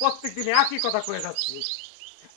প্রত্যেকদিন একই কথা কয়ে যাচ্ছি,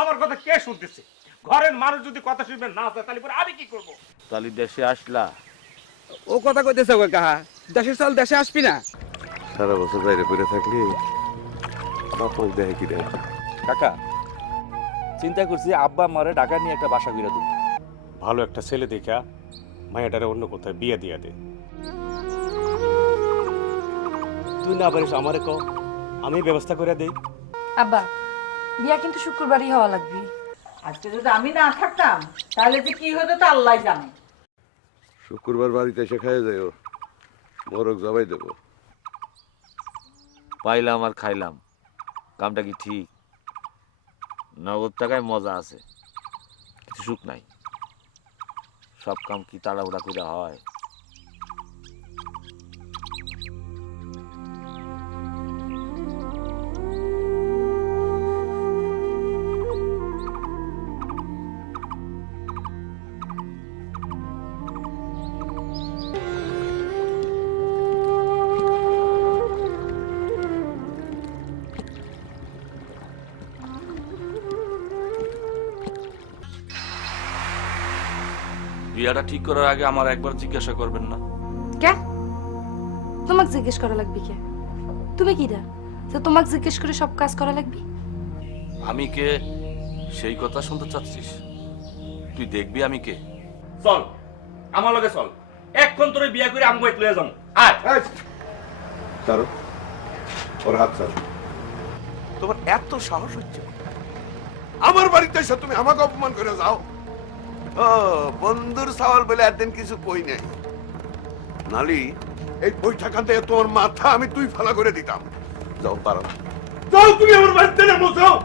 আমার কথা কে শুনতেছে? ঘরের মানুষ যদি কথা শুনবে না তাহলে পরে আমি কি করব? তাহলে দেশে আসলা? ও কথা কইতেছে কই কাহা, দেশের চাল দেশে আসবি না? সারা বছর বাইরে পড়ে থাকলে বাপ দেখে কি দেয়। কাকা চিন্তা করছি আব্বা মারে ঢাকা নিয়ে একটা বাসা করে দেব। ভালো একটা ছেলে দেখা মায়াটারে অন্য কোথায় বিয়ে দিয়া দে। তুই না পারিস আমারে কও, আমি ব্যবস্থা করে দেই। আব্বা বিয়া কিন্তু শুক্রবারই হওয়া লাগবে। আজকে যদি আমি না থাকতাম তাহলে যে কি হতো তা আল্লাহ জানে। শুক্রবার বাড়িতে এসে খাইয়ে যাও, মোরগ জবাই দেবো। পাইলাম আর খাইলাম, কামটা কি ঠিক? নগদ টাকায় মজা আছে, কিছু সুখ নাই। সব কাম কি তাড়াহুড়া করে হয়? বিয়াটা ঠিক করার আগে আমার একবার জিজ্ঞাসা করবেন না? কে? তোমাকে জিজ্ঞেস করা লাগবে কে? তুমি কি দা যে তোমাকে জিজ্ঞেস করে সব কাজ করা লাগবে? আমি কে সেই কথা শুনতে চাচ্ছিস? তুই দেখবি আমি কে। চল আমার লগে চল, এখন তোরে বিয়ে করে আমগো লয়ে যাম। আয় ছাড়ো, ওর হাত ছাড়ো। তোমার এত সাহস হচ্ছে আমার বাড়িতে এসে তুমি আমাকে অপমান করে যাও? ও বন্ধুর সওয়াল বলে একদিন কিছু কই নাই, নালি এই বৈঠা থেকে তোমার মাথা আমি তুই ফালা করে দিতাম। যাও পারো, যাও তুমি আমার বাড়িতে নামো, যাও।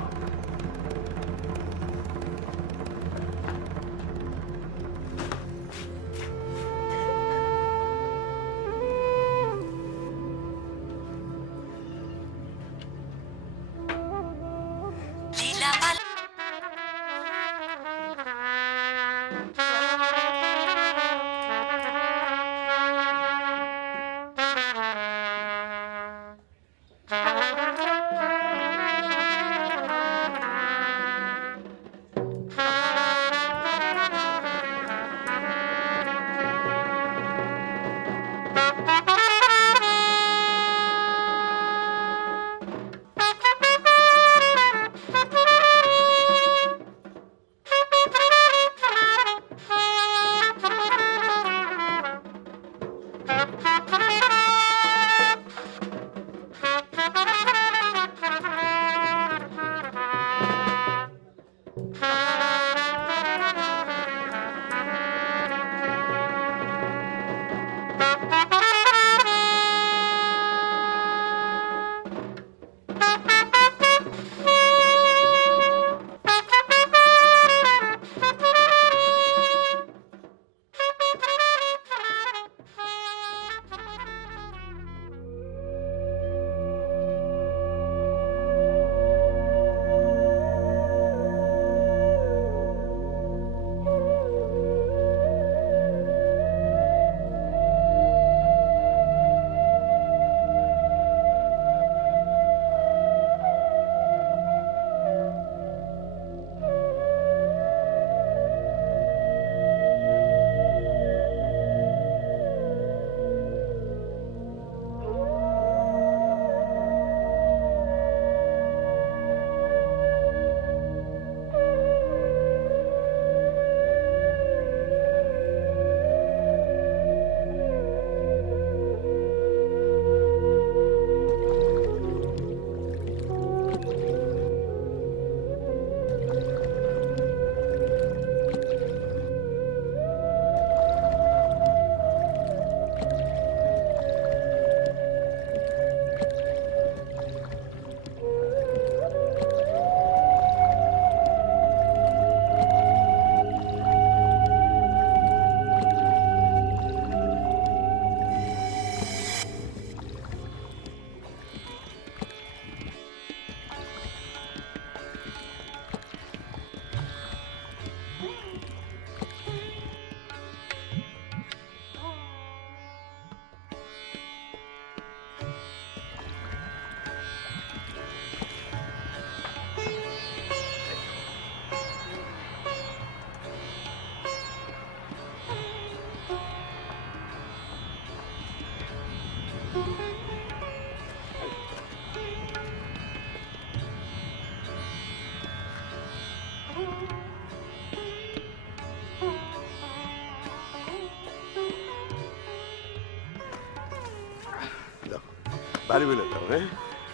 বাড়ি বলে দাও, হ্যাঁ?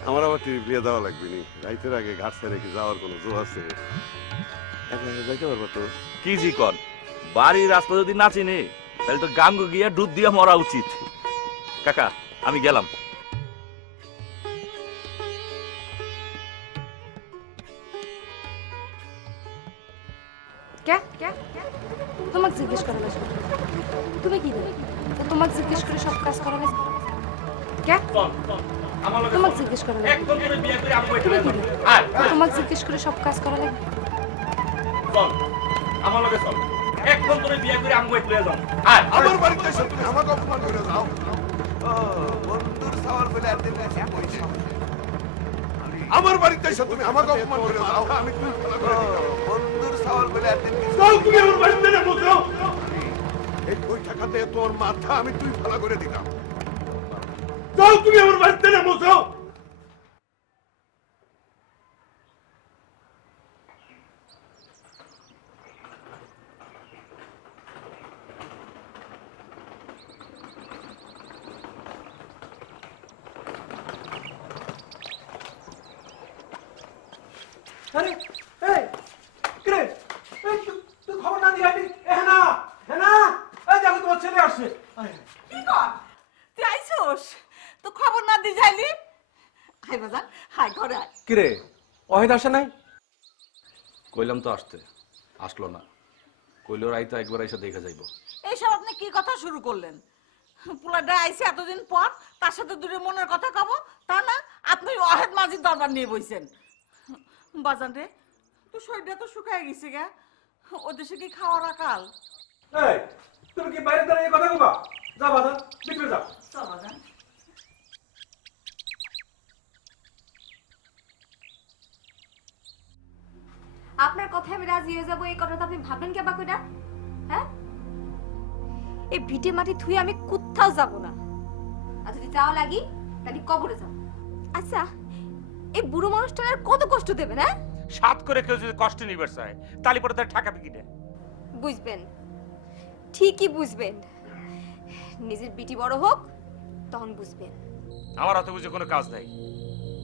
আমার আবার বিয়ে দেওয়া লাগবে নি। রাইতের আগে ঘাট ছেড়ে কি যাওয়ার কোনো জো আছে? একা একা যাইতে পারবো তো? কি জি কন, বাড়ির রাস্তা যদি না চিনি তাহলে তো গাঙ্গ গিয়া ডুব দিয়া মরা উচিত। কাকা আমি গেলাম। কে তোমাকে জিজ্ঞেস করা লাগবে তুমি কি দেবে তোমাকে জিজ্ঞেস করে সব কাজ করা লাগবে কে তোমাকে জিজ্ঞেস করা লাগবে তুমি কি দেবে তোমাকে জিজ্ঞেস করে সব কাজ করা লাগবে আমার বাড়িতে এসে তুমি আমাকে অপমান করে যাও। ও, বন্ধুর সওয়াল বলে একদিন কাছে কই যাও। আমার বাড়িতে এসে তুমি আমাকে অপমান করে যাও। আমি তুই ফেলা করে দিলাম। বন্ধুর সওয়াল বলে একদিন যাও, তুমি আমার বাড়িতে না বসো। এই কই টাকাতে তোর মাথা আমি তুই ফেলা করে দিলাম। যাও, তুমি আমার বাড়িতে না বসো। আরে এই কিরে এই তুই খবর না দিয়ে আইবি এহনা হেনা এই দেখো তোমার ছেলে আসছে কি কর তুই আইছস তো খবর না দি যাইলি হাই বাজান হাই ঘরে আয় কিরে ওহিদ আসে নাই কইলাম তো আসতে, আসলো না। কইলেও রাইতে একবার এসে দেখে যাইব। এইসব আপনি কি কথা শুরু করলেন? পোলাটা আইছে এতদিন পর, তার সাথে দূরে মনের কথা কব, তা না আপনি ওয়াহেদ মাঝির দরবার নিয়ে বইছেন। বাজান রে, তোর শরীরটা তো শুকায় গেছে গা, ও দেশে কি খাওয়ার আকাল? এই তুমি কি বাইরে দাঁড়িয়ে কথা কবা? যা বাজান ভিতরে যা। চল বাজান। আপনার কথায় আমি রাজি হয়ে যাবো এই কথাটা আপনি ভাবলেন কে বাকুটা হ্যাঁ এই ভিটে মাটি থুই আমি কোথাও যাব না আর যদি যাওয়া লাগি তাহলে কবরে যাব আচ্ছা এই বুড়ো মানুষটার আর কত কষ্ট দেবেন হ্যাঁ সাত করে কেউ যদি কষ্ট নিবে চায় তাহলে পরে তার ঠাকাবে কিনে বুঝবেন ঠিকই বুঝবেন নিজের বিটি বড় হোক তখন বুঝবেন আমার অত বুঝে কোনো কাজ নাই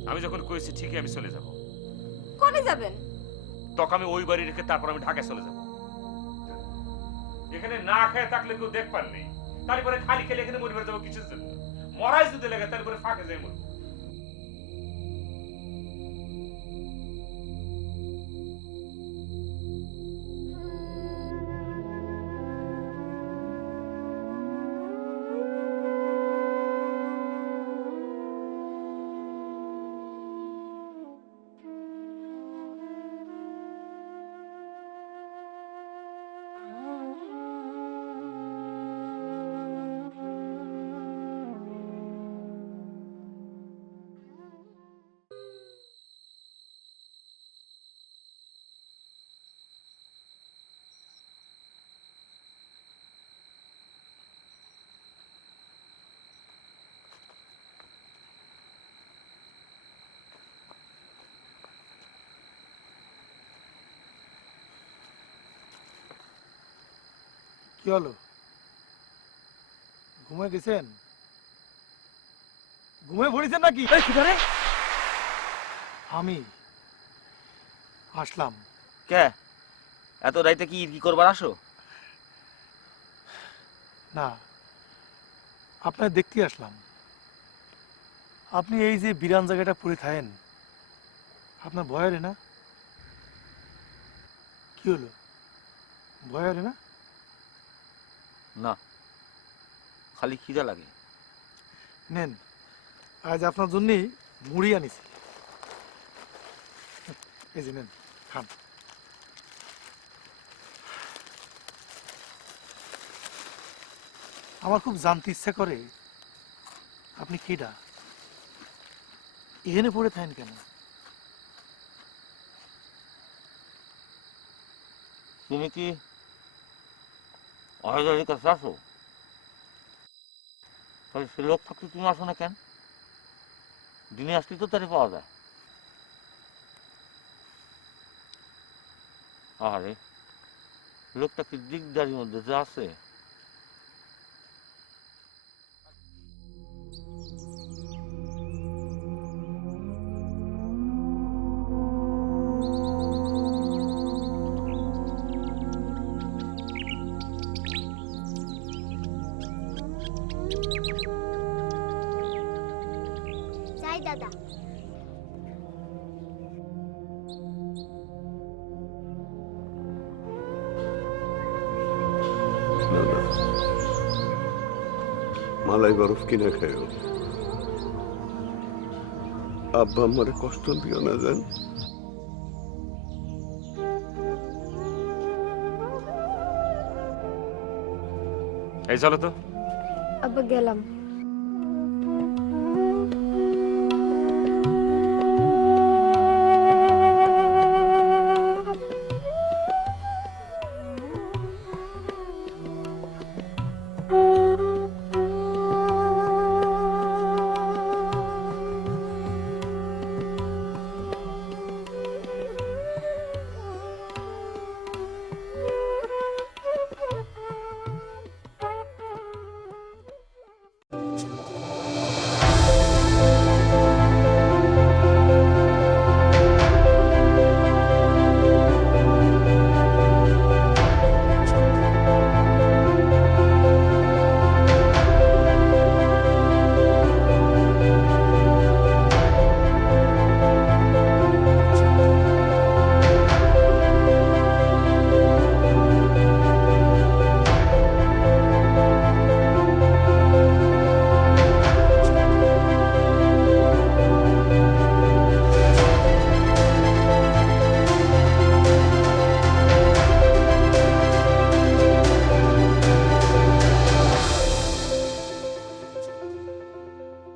আমি যখন কইছি ঠিকই আমি চলে যাব কোনে যাবেন তখন আমি ওই বাড়ি রেখে তারপর আমি ঢাকায় চলে যাব এখানে না খেয়ে থাকলে কেউ দেখবার নেই তারপরে খালি খেলে এখানে মরে যাবো কিছুর জন্য মরাই যদি লাগে তারপরে ফাঁকে যাই মরবো কি হলো ঘুমিয়ে গেছেন ঘুমিয়ে পড়েছেন নাকি এই কিধারে আমি আসলাম কে এত রাইতে কি কি করবার আসো? না আপনার দেখতে আসলাম আপনি এই যে বিরান জায়গাটা পড়ে থাকেন আপনার ভয় হয় না কি হলো ভয় হয় না না, খালি খিদা লাগে। নেন আজ আপনার জন্যই মুড়ি আনিছি এই যে নেন খান আমার খুব জানতে ইচ্ছা করে আপনি কিডা এখানে পড়ে থাকেন কেন তুমি কি অহেদারের কাছে আসো? তাহলে সে লোক থাকতে তুমি আসো না কেন? দিনে আসলে তো তারে পাওয়া যায়। আরে লোকটা কি দিকদারির মধ্যে যে আছে। মালাই বরফ কিনে খাইও। আব্বা আমারে কষ্ট দিও না জান। এই চলো তো। আব্বা গেলাম।